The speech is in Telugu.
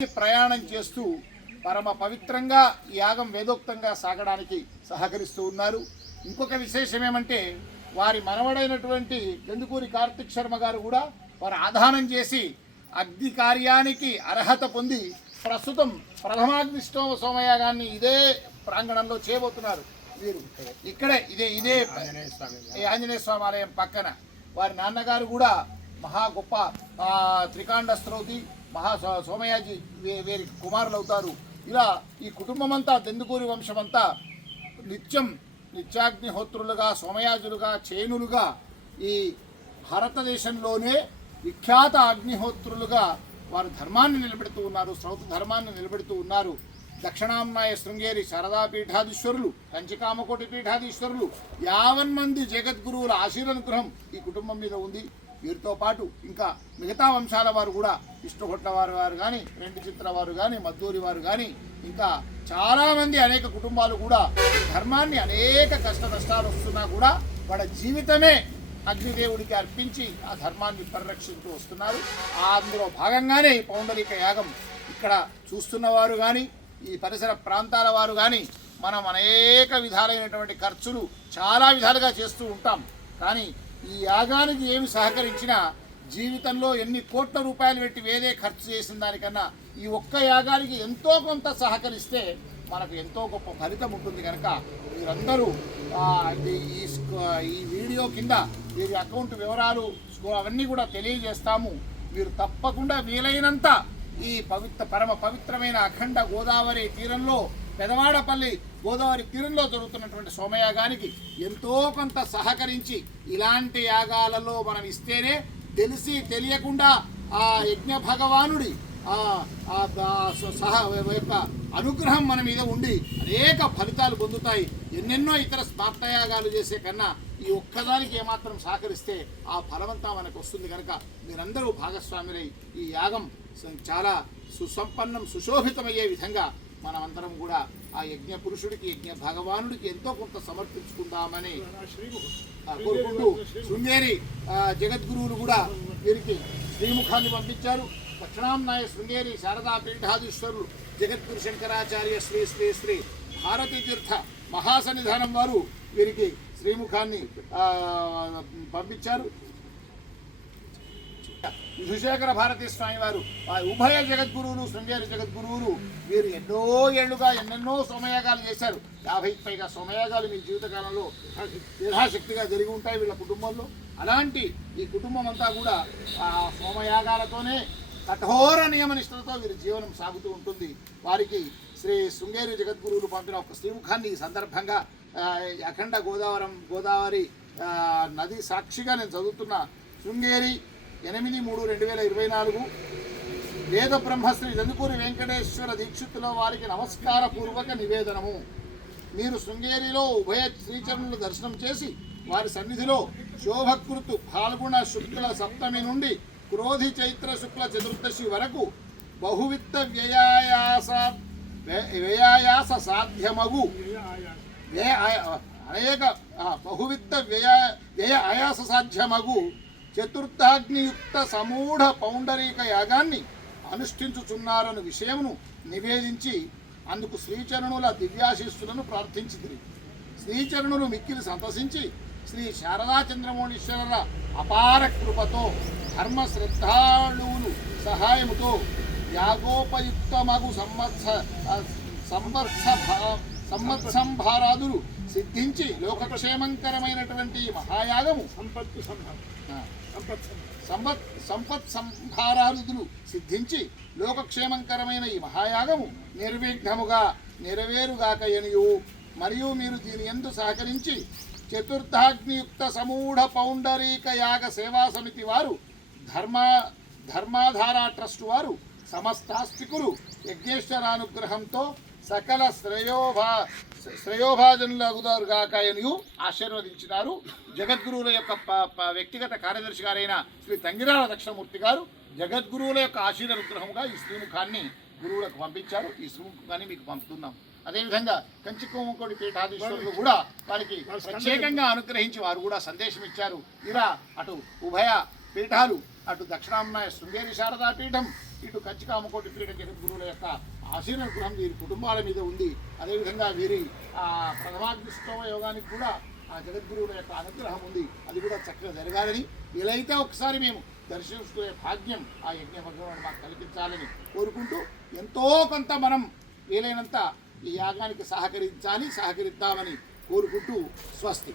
ప్రయాణం చేస్తూ పరమ పవిత్రంగా యాగం వేదోక్తంగా సాగడానికి సహకరిస్తూ ఉన్నారు. ఇంకొక విశేషం ఏమంటే వారి మనవడైనటువంటి గందుకూరి కార్తిక్ శర్మ గారు కూడా వారు ఆధానం చేసి అగ్ని కార్యానికి అర్హత పొంది ప్రస్తుతం ప్రథమాగ్నిష్టోమ సోమయాగాన్ని ఇదే ప్రాంగణంలో చేయబోతున్నారు. వీరు ఇక్కడే ఇదే ఆంజనేయ స్వామి ఆలయం పక్కన వారి నాన్నగారు కూడా మహా గొప్ప త్రికాండ శ్రౌతి మహా సోమయాజీ వీరి కుమారులు అవుతారు. ఇలా ఈ కుటుంబం అంతా దెందుకూరి వంశమంతా నిత్యాగ్నిహోత్రులుగా సోమయాజులుగా చేనులుగా ఈ భారతదేశంలోనే విఖ్యాత అగ్నిహోత్రులుగా వారు ధర్మాన్ని నిలబెడుతూ ఉన్నారు, శ్రౌత ధర్మాన్ని నిలబెడుతూ ఉన్నారు. దక్షిణాంనాయ శృంగేరి శారదా పీఠాధీశ్వరులు, కంచికామకోటి పీఠాధీశ్వరులు 50 మంది జగద్గురువుల ఆశీర్వాదనుగ్రహం ఈ కుటుంబం మీద ఉంది. వీరితో పాటు ఇంకా మిగతా వంశాల వారు కూడా విష్ణుభట్ల వారు కానీ, రెండు చిత్ర వారు కానీ, మద్దూరి వారు కానీ, ఇంకా చాలామంది అనేక కుటుంబాలు కూడా ధర్మాన్ని అనేక కష్టాలు వస్తున్నా కూడా వాళ్ళ జీవితమే అగ్నిదేవుడికి అర్పించి ఆ ధర్మాన్ని పరిరక్షిస్తూ వస్తున్నారు. అందులో భాగంగానే ఈ పౌండరీక యాగం ఇక్కడ చూస్తున్నవారు కానీ, ఈ పరిసర ప్రాంతాల వారు కానీ మనం అనేక విధాలైనటువంటి ఖర్చులు చాలా విధాలుగా చేస్తూ ఉంటాం. కానీ ఈ యాగానికి ఏమి సహకరించినా జీవితంలో ఎన్ని కోట్ల రూపాయలు పెట్టి వేరే ఖర్చు చేసిన దానికన్నా ఈ ఒక్క యాగానికి ఎంతో కొంత సహకరిస్తే మనకు ఎంతో గొప్ప ఫలితం ఉంటుంది. కనుక మీరందరూ ఈ వీడియో కింద వీరి అకౌంట్ వివరాలు అవన్నీ కూడా తెలియజేస్తాము. మీరు తప్పకుండా వీలైనంత ఈ పరమ పవిత్రమైన అఖండ గోదావరి తీరంలో పెదవాడపల్లి గోదావరి తీరంలో జరుగుతున్నటువంటి సోమయాగానికి ఎంతో కొంత సహకరించి ఇలాంటి యాగాలలో మనం ఇస్తేనే తెలిసి తెలియకుండా ఆ యజ్ఞ భగవానుడి యొక్క అనుగ్రహం మన మీద ఉండి అనేక ఫలితాలు పొందుతాయి. ఎన్నెన్నో ఇతర స్మార్తయాగాలు చేసే కన్నా ఈ ఒక్కదానికి ఏమాత్రం సహకరిస్తే ఆ ఫలమంతా మనకు వస్తుంది. కనుక మీరందరూ భాగస్వాములై ఈ యాగం చాలా సుసంపన్నం సుశోభితమయ్యే విధంగా మనమందరం కూడా ఆ యజ్ఞ పురుషుడికి యజ్ఞ భగవానుడికి ఎంతో కొంత సమర్పించుకుందామని కోరుకుంటూ శృంగేరి జగద్గురువులు కూడా వీరికి శ్రీముఖాన్ని పంపించారు. దక్షిణాంనాయ శృంగేరి శారదా పీఠాధీశ్వరులు జగద్గురు శంకరాచార్య శ్రీ శ్రీ శ్రీ భారతీ తీర్థ మహాసన్నిధానం వారు వీరికి శ్రీముఖాన్ని పంపించారు. విధుశేఖర భారతీ స్వామి వారు ఉభయ జగద్గురువులు శృంగేరి జగద్గురువులు వీరు ఎన్నో ఏళ్లుగా ఎన్నెన్నో సోమయాగాలు చేశారు. 50కి పైగా సోమయాగాలు మీ జీవితకాలంలో యథాశక్తిగా జరిగి ఉంటాయి వీళ్ళ కుటుంబంలో. అలాంటి ఈ కుటుంబం అంతా కూడా ఆ సోమయాగాలతోనే కఠోర నియమనిష్టలతో వీరి జీవనం సాగుతూ ఉంటుంది. వారికి శ్రీ శృంగేరి జగద్గురువులు పంపిన ఒక శ్రీముఖాన్ని ఈ సందర్భంగా అఖండ గోదావరి నది సాక్షిగా నేను చదువుతున్న శృంగేరి 8/3/2024 వేద బ్రహ్మశ్రీ దెందుకూరి వెంకటేశ్వర దీక్షితుల వారికి నమస్కార పూర్వక నివేదనము. మీరు శృంగేరిలో ఉభయ శ్రీచరణుల దర్శనం చేసి వారి సన్నిధిలో శోభకృతు ఫాల్గుణ శుక్ల సప్తమి నుండి క్రోధి చైత్ర శుక్ల చతుర్దశి వరకు బహువిత్త వ్యయాయాస సాధ్యమగు అనేక బహువిత్త వ్యయ ఆయాస సాధ్యమగు చతుర్థాగ్నియుక్త సమూఢ పౌండరీక యాగాన్ని అనుష్ఠించుచున్నారన్న విషయమును నివేదించి అందుకు శ్రీచరణుల దివ్యాశీస్సులను ప్రార్థించింది. శ్రీచరణులు మిక్కిలి సంతసించి శ్రీ శారదాచంద్రమౌళీశ్వరుల అపార కృపతో ధర్మ శ్రద్ధాళువులు సహాయముతో యాగోపయుక్తమగు సంవత్సంభారాదులు సిద్ధించి లోకక్షేమంకరమైనటువంటి మహాయాగము సంపత్ సంభారాదులు సిద్ధించి లోకక్షేమంకరమైన ఈ మహాయాగము నిర్విఘ్నముగా నెరవేరుగాకయనియు మరియు మీరు దీని యందు సహకరించి చతుర్థాగ్నియుక్త సమూఢ పౌండరీక యాగ సేవా సమితి వారు ధర్మాధార ట్రస్ట్ వారు సమస్తాస్తికులు యజ్ఞేశ్వరానుగ్రహంతో సకల శ్రేయోభాజనులగుదారుగాకయనియు ఆశీర్వదించినారు. జగద్గురువుల యొక్క వ్యక్తిగత కార్యదర్శి గారైన శ్రీ తంగిరాల దక్షిణమూర్తి గారు జగద్గురువుల యొక్క ఆశీర్వానుగ్రహంగా ఈ శ్రీముఖాన్ని గురువులకు పంపించారు. ఈ శ్రీముఖాన్ని మీకు పంపుతున్నాం. అదేవిధంగా కంచికోమకోటి పీఠాధీశ్వరులు కూడా వారికి ప్రత్యేకంగా అనుగ్రహించి వారు కూడా సందేశం ఇచ్చారు. ఇలా అటు ఉభయ పీఠాలు అటు దక్షిణాంనాయ శృంగేరి శారదా పీఠం ఇటు కంచికామకోటి పీఠ జగద్గురువుల యొక్క ఆశీర్వాదం వీరి కుటుంబాల మీద ఉంది. అదేవిధంగా వీరి ప్రథమాగ్ని స్తోమ యోగానికి కూడా ఆ జగద్గురువుల యొక్క అనుగ్రహం ఉంది. అది కూడా చక్కగా జరగాలని, వీలైతే ఒకసారి మేము దర్శించుకునే భాగ్యం ఆ యజ్ఞ భగవాను మాకు కల్పించాలని కోరుకుంటూ, ఎంతో కొంత మనం వీలైనంత ఈ యాగానికి సహకరించాలి, సహకరిద్దామని కోరుకుంటూ స్వస్తి.